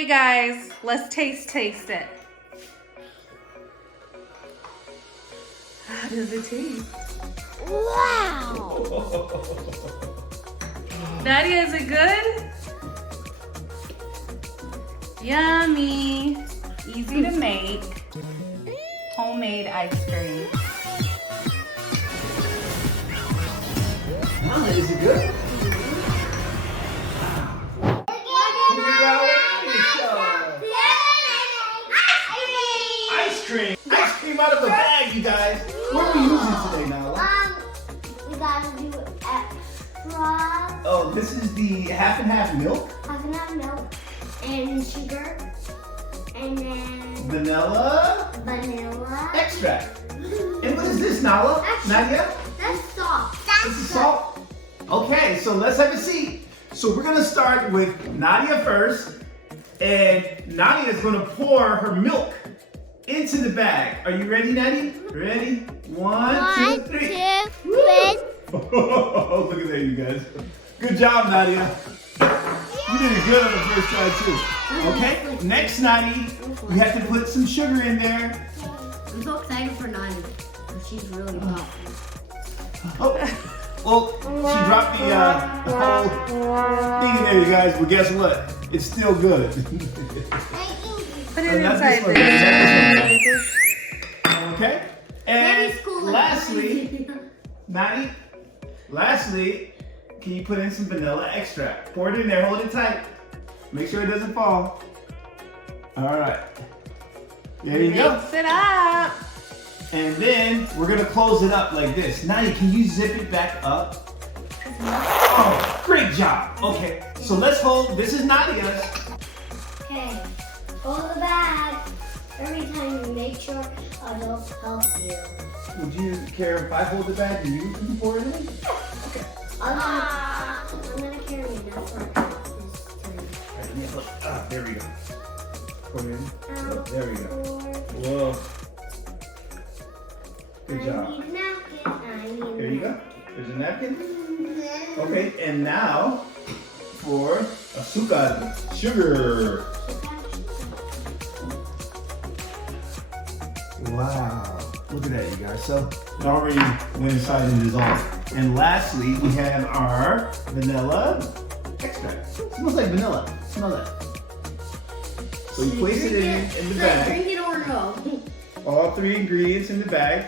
Okay, guys, let's taste it. How does it taste? Wow! Nadia, is it good? Yummy. Easy to make. Homemade ice cream. Mama, is it good? Ice cream! Ice cream out of the bag, you guys! What are we using today, Nala? We gotta do extra. Oh, this is the half and half milk? Half and half milk and sugar. And then Vanilla vanilla. extract. And what is this, Nala? Nadia? That's salt. This is salt? Okay, so let's have a seat. So we're gonna start with Nadia first. And Nadia is gonna pour her milk into the bag. Are you ready, Nadia? Ready? One, two, three. Oh, look at that, you guys. Good job, Nadia. You did it good on the first try, too. Okay, next, Nadia, we have to put some sugar in there. I'm so excited for Nadia. She's really hot. Oh, well, she dropped the whole thing in there, you guys, but guess what? It's still good. Put it inside one. there. Okay, and lastly, Nadia, can you put in some vanilla extract? Pour it in there, hold it tight. Make sure it doesn't fall. All right, there you go. Mix it up. And then we're gonna close it up like this. Nadia, can you zip it back up? Oh, great job. Okay, so let's hold, this is Nadia's. Okay, hold the bag. Every time you make sure adults help you. Would you care if I hold the bag and you can pour it in? Okay. I'm gonna carry it now for this time. There we go. Pour it in. Oh, there we go. Four. Whoa. Good job. I need a napkin. There you go. There's a napkin. Okay, and now for azúcar, sugar. Wow. Look at that, you guys. So it already went inside and dissolved. And lastly, we have our vanilla extract. It smells like vanilla. Smell that. So you place it in the bag. Drink it or no? All three ingredients in the bag.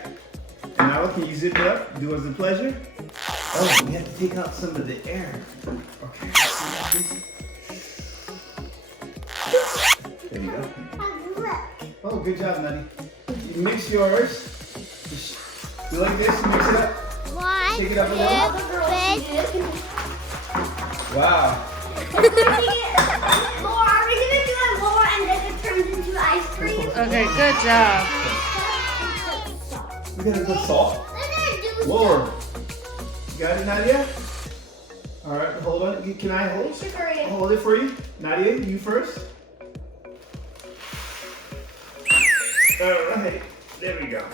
And now can you zip it up? Do us a pleasure. Oh, we have to take out some of the air. Okay. There you go. Oh, good job, Nadia. You mix yours. Just do like this, you mix it up. One, Shake it up a little. Wow. More, are we gonna do it more and then it turns into ice cream? Okay, good job. We're gonna put salt. Lord. You got it, Nadia? All right, hold on. Can I hold it for you? Nadia, you first. All right, there we go.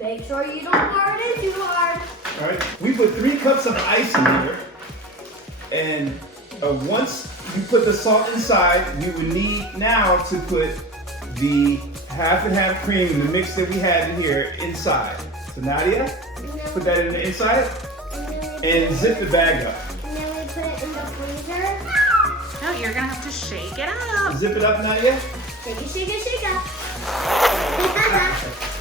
Make sure you don't pour it in too hard. All right, we put 3 cups of ice in here. And once you put the salt inside, we would need now to put the half and half cream in the mix that we had in here inside. So Nadia, put that in the inside and zip the bag up. And then we put it in the freezer. No, you're gonna have to shake it up. Zip it up, Nadia. Shake it, shake it, shake it.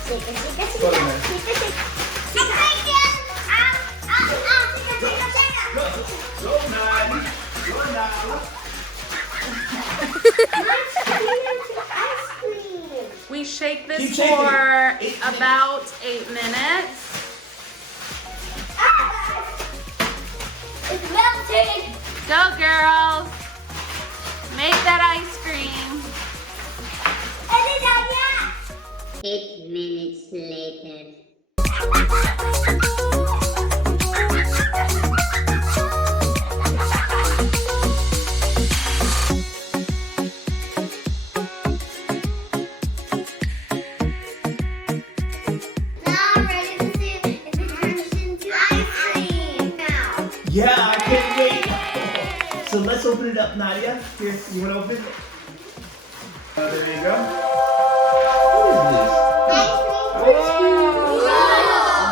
Shake it, shake it, shake it. Put it in there. Shake it, shake it. Go, Nadia. Go, Nadia. Ice cream. We shake this Keep shaking. for about 8 minutes. It's melting. Go, girls. Make that ice cream. And it's out yet. 8 minutes later. Yeah, I can't wait. So let's open it up, Nadia. Here, you want to open it? There you go. What is this?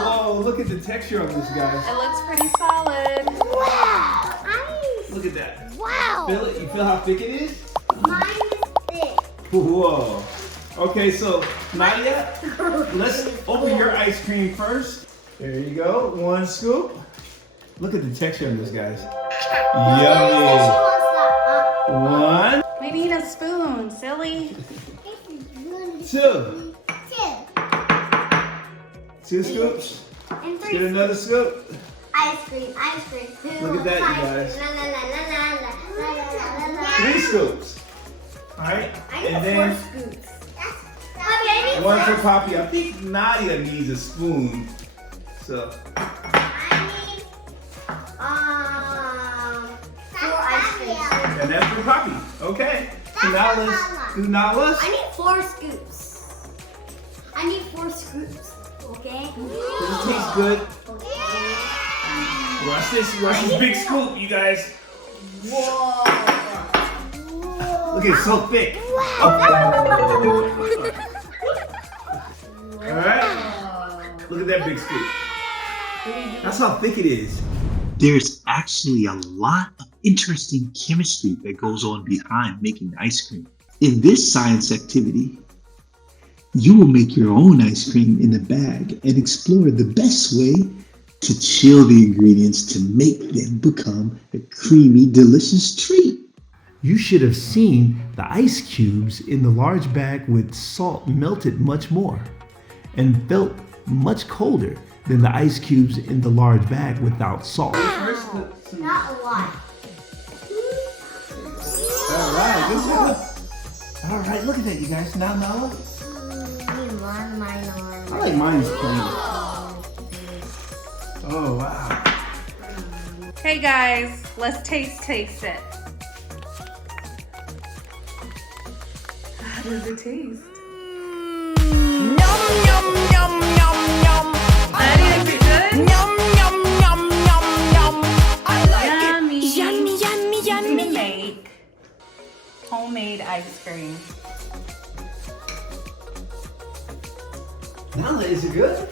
Whoa, look at the texture on this, guys. It looks pretty solid. Wow. Ice. Look at that. Wow. Feel it? You feel how thick it is? Mine is thick. Whoa. Okay, so Nadia, let's open your ice cream first. There you go. 1 scoop. Look at the texture on this, guys. Yummy. 1, We need a spoon, silly. 2. 2 scoops. And Get another scoop. Ice cream, ice cream. Look at that, you guys. La, la, la, la, la, la, la, la, la. 3 scoops. All right, I need and 4 then scoops. Poppy, I need 1 for 4 Poppy. I think Nadia needs a spoon. So, I need 4 ice creams. and that's for Poppy. Okay. So now let's do Nala's. I need 4 scoops. I need 4 scoops. Okay. Does it taste good? Watch this big scoop, you guys. Whoa. Look, it's so thick. All right. Look at that big scoop. That's how thick it is. There's actually a lot of interesting chemistry that goes on behind making ice cream. In this science activity, you will make your own ice cream in a bag and explore the best way to chill the ingredients to make them become a creamy, delicious treat. You should have seen the ice cubes in the large bag with salt melted much more and felt much colder than the ice cubes in the large bag without salt. First, put some. Not a lot. All right, good job. All right, look at that, you guys. Now, Nala. I like mine's plain. Oh, wow. Okay, guys, let's taste it. How does it taste? Nadia, is it good? Yummy. We make homemade ice cream. Nala, is it good?